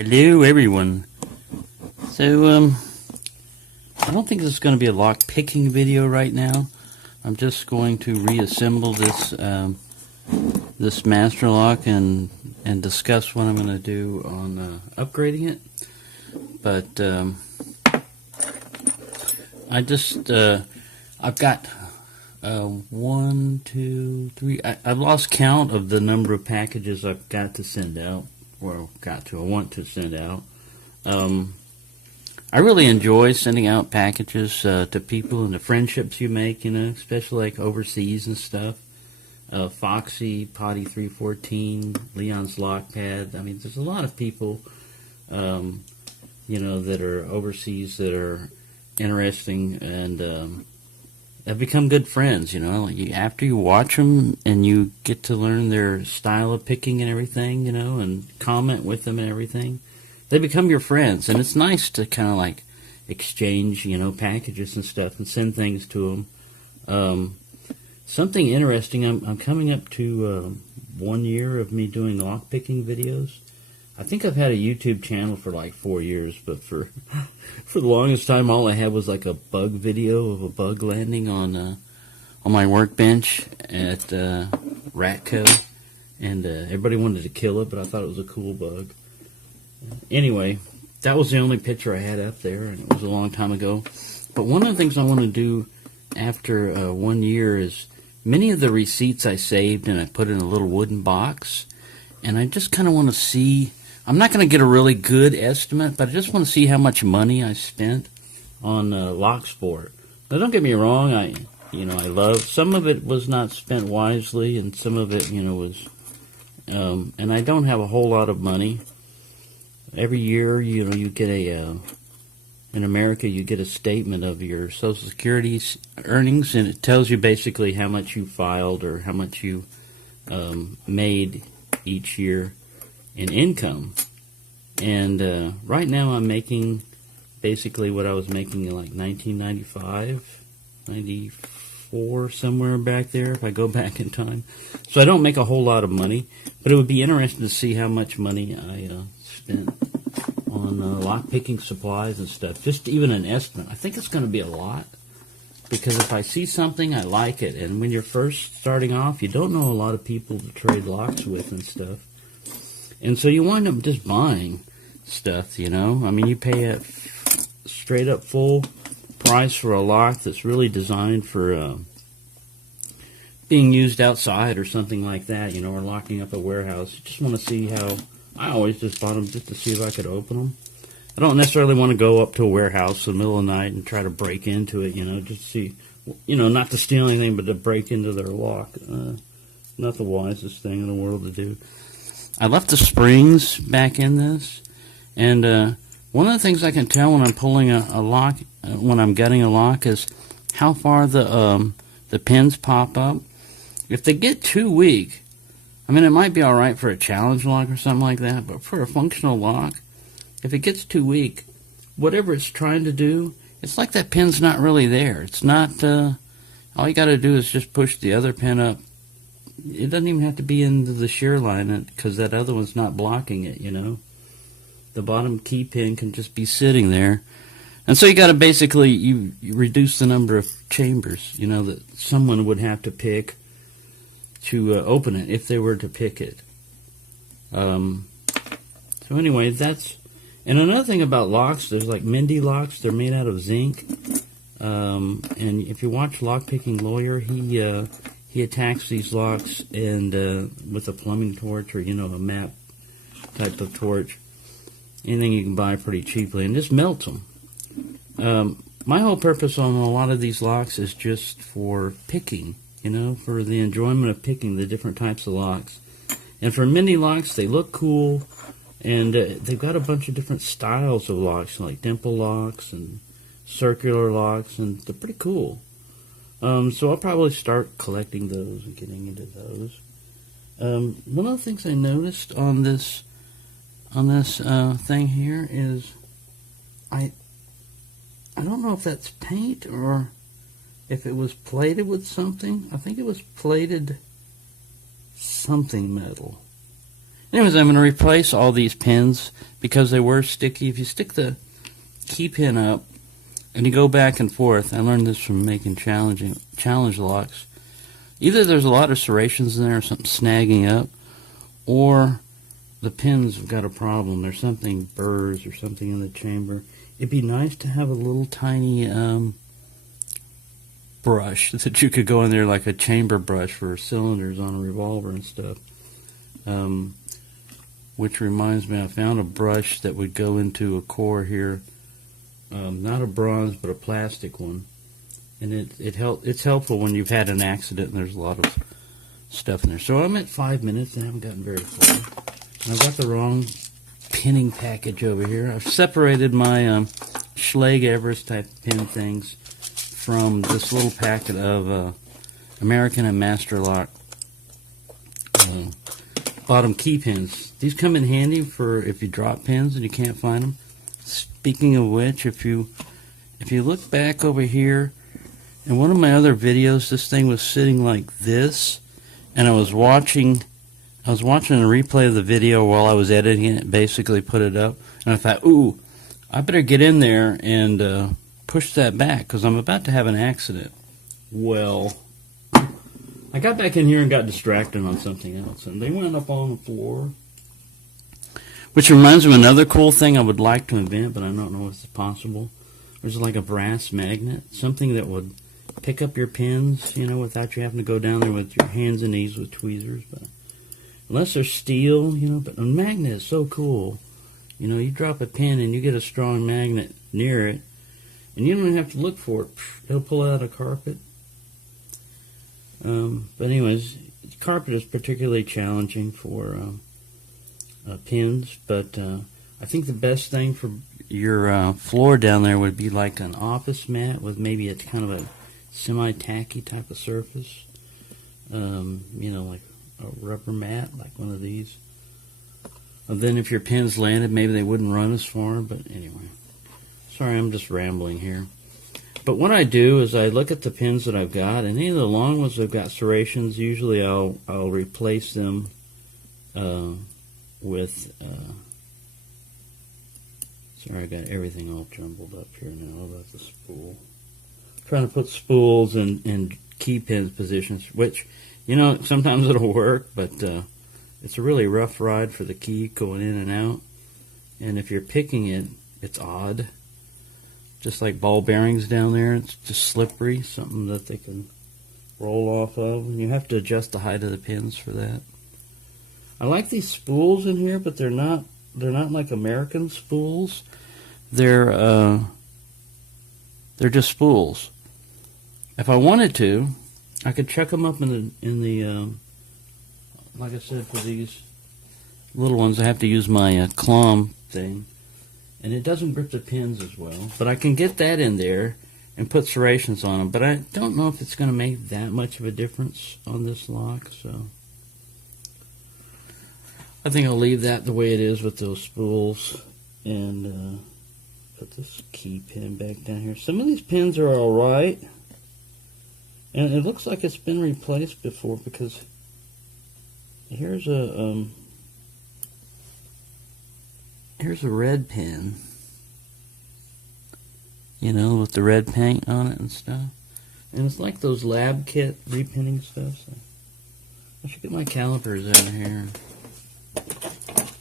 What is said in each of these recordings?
Hello, everyone. So, I don't think this is going to be a lock picking video right now. I'm just going to reassemble this this master lock and discuss what I'm going to do on upgrading it. But I've got 1, 2, 3. I've lost count of the number of packages I've got to send out. Well, I want to send out. I really enjoy sending out packages to people and the friendships you make, especially like overseas and stuff. Foxy, Potty 314, Leon's Lockpad. I mean, there's a lot of people, that are overseas that are interesting and have become good friends, After you watch them and you get to learn their style of picking and everything, and comment with them and everything, they become your friends. And it's nice to kind of like exchange, packages and stuff and send things to them. Something interesting, I'm coming up to 1 year of me doing lock picking videos. I think I've had a YouTube channel for like 4 years, but for the longest time, all I had was like a bug video of a bug landing on my workbench at Ratco, and everybody wanted to kill it, but I thought it was a cool bug. Anyway, that was the only picture I had up there, and it was a long time ago. But one of the things I want to do after 1 year is many of the receipts I saved and I put in a little wooden box, and I just kind of want to see. I'm not going to get a really good estimate, but I just want to see how much money I spent on Locksport. Now, don't get me wrong. I love some of it was not spent wisely, and some of it, was. And I don't have a whole lot of money. Every year, you get in America, you get a statement of your Social Security earnings, and it tells you basically how much you filed or how much you made each year in income. And right now I'm making basically what I was making in like 1995, 94, somewhere back there if I go back in time. So I don't make a whole lot of money, but it would be interesting to see how much money I spent on lock-picking supplies and stuff. Just even an estimate. I think it's going to be a lot, because if I see something, I like it. And when you're first starting off, you don't know a lot of people to trade locks with and stuff. And so you wind up just buying stuff, I mean, you pay a straight up full price for a lock that's really designed for being used outside or something like that, or locking up a warehouse. You just want to see how. I always just bought them just to see if I could open them. I don't necessarily want to go up to a warehouse in the middle of the night and try to break into it, just to see, not to steal anything, but to break into their lock. Not the wisest thing in the world to do. I left the springs back in this, and one of the things I can tell when I'm pulling a lock, when I'm gutting a lock, is how far the pins pop up. If they get too weak, I mean, it might be all right for a challenge lock or something like that, but for a functional lock, if it gets too weak, whatever it's trying to do, it's like that pin's not really there. It's not, all you got to do is just push the other pin up. It doesn't even have to be into the shear line, because that other one's not blocking it, The bottom key pin can just be sitting there. And so you got to basically, you reduce the number of chambers, that someone would have to pick to open it if they were to pick it. So anyway, that's. And another thing about locks, there's like Mindy locks. They're made out of zinc. And if you watch Lockpicking Lawyer, he attacks these locks and with a plumbing torch or a map type of torch, anything you can buy pretty cheaply, and just melts them. My whole purpose on a lot of these locks is just for picking, for the enjoyment of picking the different types of locks. And for mini locks, they look cool, and they've got a bunch of different styles of locks, like dimple locks and circular locks, and they're pretty cool. So I'll probably start collecting those and getting into those. One of the things I noticed on this thing here is I don't know if that's paint or if it was plated with something. I think it was plated something metal. Anyways, I'm going to replace all these pins because they were sticky. If you stick the key pin up and you go back and forth, I learned this from making challenge locks. Either there's a lot of serrations in there or something snagging up, or the pins have got a problem. There's something burrs or something in the chamber. It'd be nice to have a little tiny brush that you could go in there, like a chamber brush for cylinders on a revolver and stuff. Which reminds me, I found a brush that would go into a core here. Not a bronze, but a plastic one. And it's helpful when you've had an accident and there's a lot of stuff in there. So I'm at 5 minutes and I haven't gotten very far. And I've got the wrong pinning package over here. I've separated my Schlage Everest type pin things from this little packet of American and Master Lock bottom key pins. These come in handy for if you drop pins and you can't find them. Speaking of which, if you look back over here, in one of my other videos, this thing was sitting like this, and I was watching a replay of the video while I was editing it, basically put it up, and I thought, ooh, I better get in there and push that back because I'm about to have an accident. Well, I got back in here and got distracted on something else, and they went up on the floor. Which reminds me of another cool thing I would like to invent, but I don't know if it's possible. There's like a brass magnet, something that would pick up your pins, without you having to go down there with your hands and knees with tweezers. But unless they're steel, but a magnet is so cool. You drop a pin and you get a strong magnet near it, and you don't even have to look for it. It'll pull out a carpet. But anyways, carpet is particularly challenging for pins, but I think the best thing for your floor down there would be like an office mat with maybe it's kind of a semi-tacky type of surface. Like a rubber mat, like one of these. And then if your pins landed, maybe they wouldn't run as far, but anyway. Sorry, I'm just rambling here. But what I do is I look at the pins that I've got, and any of the long ones that have got serrations, usually I'll replace them with sorry, I got everything all jumbled up here now about the spool. Trying to put spools in key pin positions, which, sometimes it'll work, but it's a really rough ride for the key going in and out. And if you're picking it, it's odd. Just like ball bearings down there, it's just slippery, something that they can roll off of. And you have to adjust the height of the pins for that. I like these spools in here, but they're not like American spools. They're just spools. If I wanted to, I could chuck them up in the like I said, for these little ones, I have to use my clomb thing, and it doesn't grip the pins as well. But I can get that in there and put serrations on them. But I don't know if it's going to make that much of a difference on this lock, so I think I'll leave that the way it is with those spools and put this key pin back down here. Some of these pins are alright, and it looks like it's been replaced before because here's a red pin, with the red paint on it and stuff. And it's like those lab kit repinning stuff. So I should get my calipers out of here.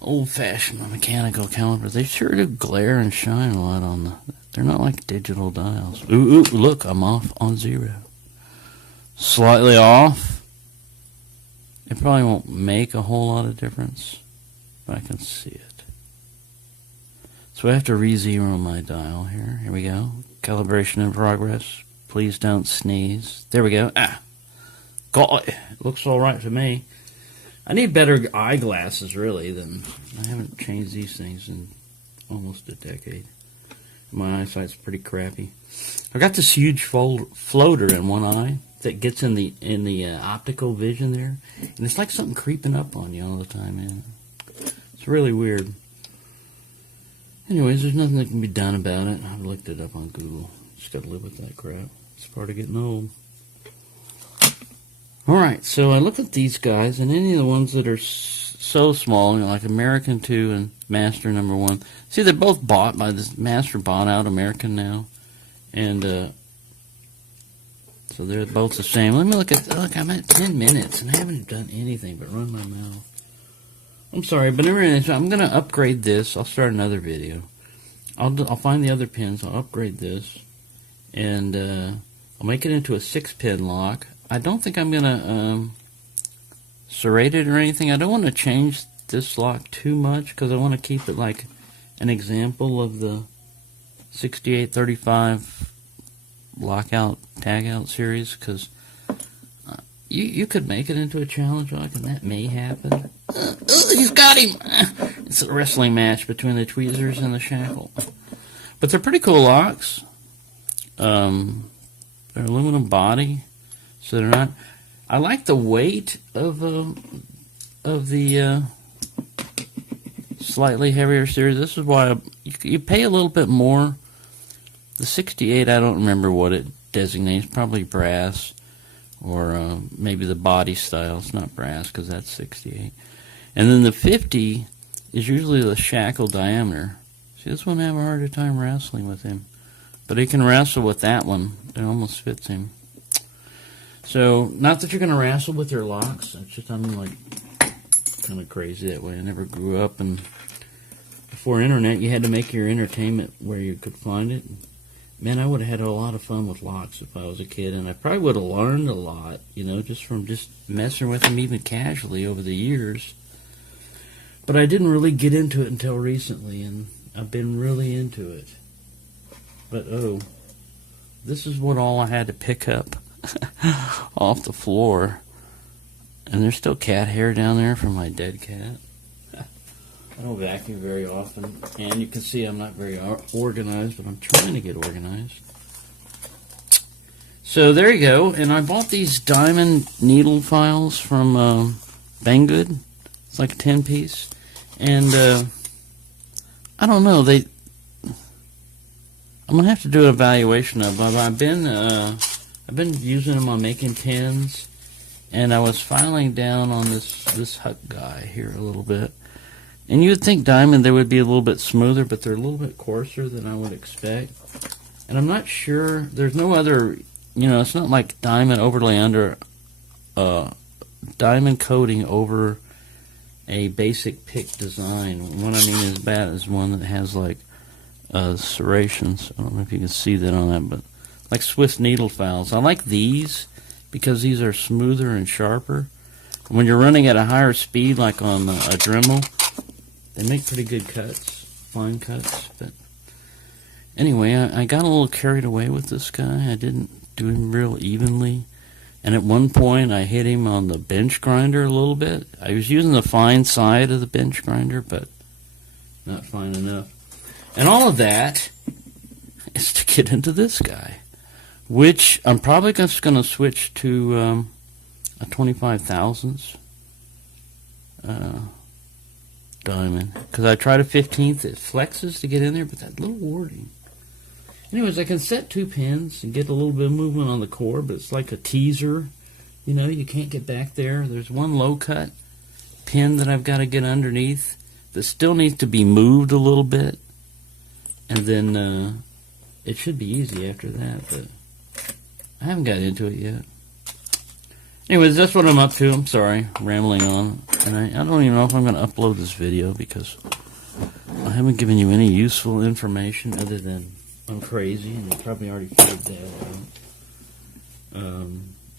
Old-fashioned mechanical calipers. They sure do glare and shine a lot on they're not like digital dials. Ooh, look, I'm off on 0. Slightly off. It probably won't make a whole lot of difference, but I can see it. So I have to re-zero my dial here. Here we go. Calibration in progress. Please don't sneeze. There we go. God, it looks all right to me. I need better eyeglasses, really. I haven't changed these things in almost a decade. My eyesight's pretty crappy. I've got this huge floater in one eye that gets in the optical vision there, and it's like something creeping up on you all the time, man. It's really weird. Anyways, there's nothing that can be done about it. I've looked it up on Google. Just got to live with that crap. It's part of getting old. Alright, so I look at these guys, and any of the ones that are so small, you know, like American 2 and Master number 1. See, they're both bought by this Master, bought out American now, and so they're both the same. Let me look, I'm at 10 minutes and I haven't done anything but run my mouth. I'm sorry, but anyway, so I'm gonna upgrade this. I'll start another video. I'll find the other pins. I'll upgrade this, and I'll make it into a 6-pin lock. I don't think I'm gonna serrate it or anything. I don't want to change this lock too much because I want to keep it like an example of the 6835 lockout tagout series, because you could make it into a challenge lock, and that may happen. He's got him. It's a wrestling match between the tweezers and the shackle, but they're pretty cool locks. They're aluminum body, so they're not. I like the weight of the slightly heavier series. This is why you pay a little bit more. The 68, I don't remember what it designates. Probably brass, or maybe the body style. It's not brass because that's 68. And then the 50 is usually the shackle diameter. See, this one I have a harder time wrestling with him, but he can wrestle with that one. It almost fits him. So, not that you're going to wrestle with your locks. It's just I'm like kind of crazy that way. I never grew up, and before internet, you had to make your entertainment where you could find it. Man, I would have had a lot of fun with locks if I was a kid, and I probably would have learned a lot, you know, just from just messing with them even casually over the years. But I didn't really get into it until recently, and I've been really into it. But oh, this is what all I had to pick up off the floor. And there's still cat hair down there from my dead cat. I don't vacuum very often, and you can see I'm not very organized, but I'm trying to get organized. So there you go, and I bought these diamond needle files from Banggood. It's like a 10-piece, and I don't know. I'm gonna have to do an evaluation of them. I've been using them on making pins, and I was filing down on this Huck guy here a little bit. And you would think diamond, they would be a little bit smoother, but they're a little bit coarser than I would expect. And I'm not sure, there's no other, you know, it's not like diamond overlay under, diamond coating over a basic pick design. What I mean is bad is one that has like serrations. I don't know if you can see that on that, but like Swiss needle files. I like these because these are smoother and sharper. When you're running at a higher speed, like on a Dremel, they make pretty good cuts, fine cuts. But anyway, I got a little carried away with this guy. I didn't do him real evenly. And at one point, I hit him on the bench grinder a little bit. I was using the fine side of the bench grinder, but not fine enough. And all of that is to get into this guy, which I'm probably just going to switch to a 25 thousandths diamond, because I tried a 15th. It flexes to get in there, but that little warding. Anyways, I can set 2 pins and get a little bit of movement on the core, but it's like a teaser. You know, you can't get back there. There's one low cut pin that I've got to get underneath that still needs to be moved a little bit, and then it should be easy after that, but I haven't got into it yet. Anyways, that's what I'm up to. I'm sorry, rambling on. And I don't even know if I'm going to upload this video because I haven't given you any useful information other than I'm crazy, and you probably already figured that out.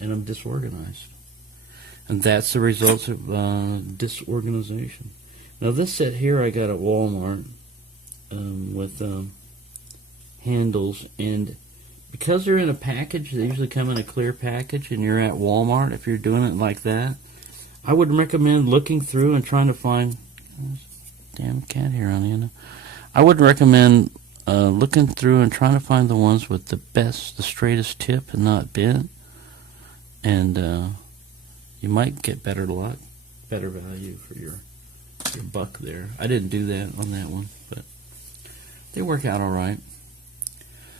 And I'm disorganized. And that's the results of disorganization. Now this set here I got at Walmart with handles, and because they're in a package, they usually come in a clear package, and you're at Walmart, if you're doing it like that, I would recommend looking through and trying to find, damn cat hair on the end. I would recommend looking through and trying to find the ones with the straightest tip and not bent, and you might get better luck, better value for your buck there. I didn't do that on that one, but they work out all right.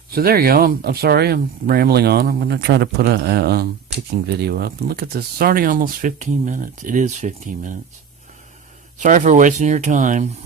So there you go. I'm sorry, I'm rambling on. I'm going to try to put a picking video up. And look at this. It's already almost 15 minutes. It is 15 minutes. Sorry for wasting your time.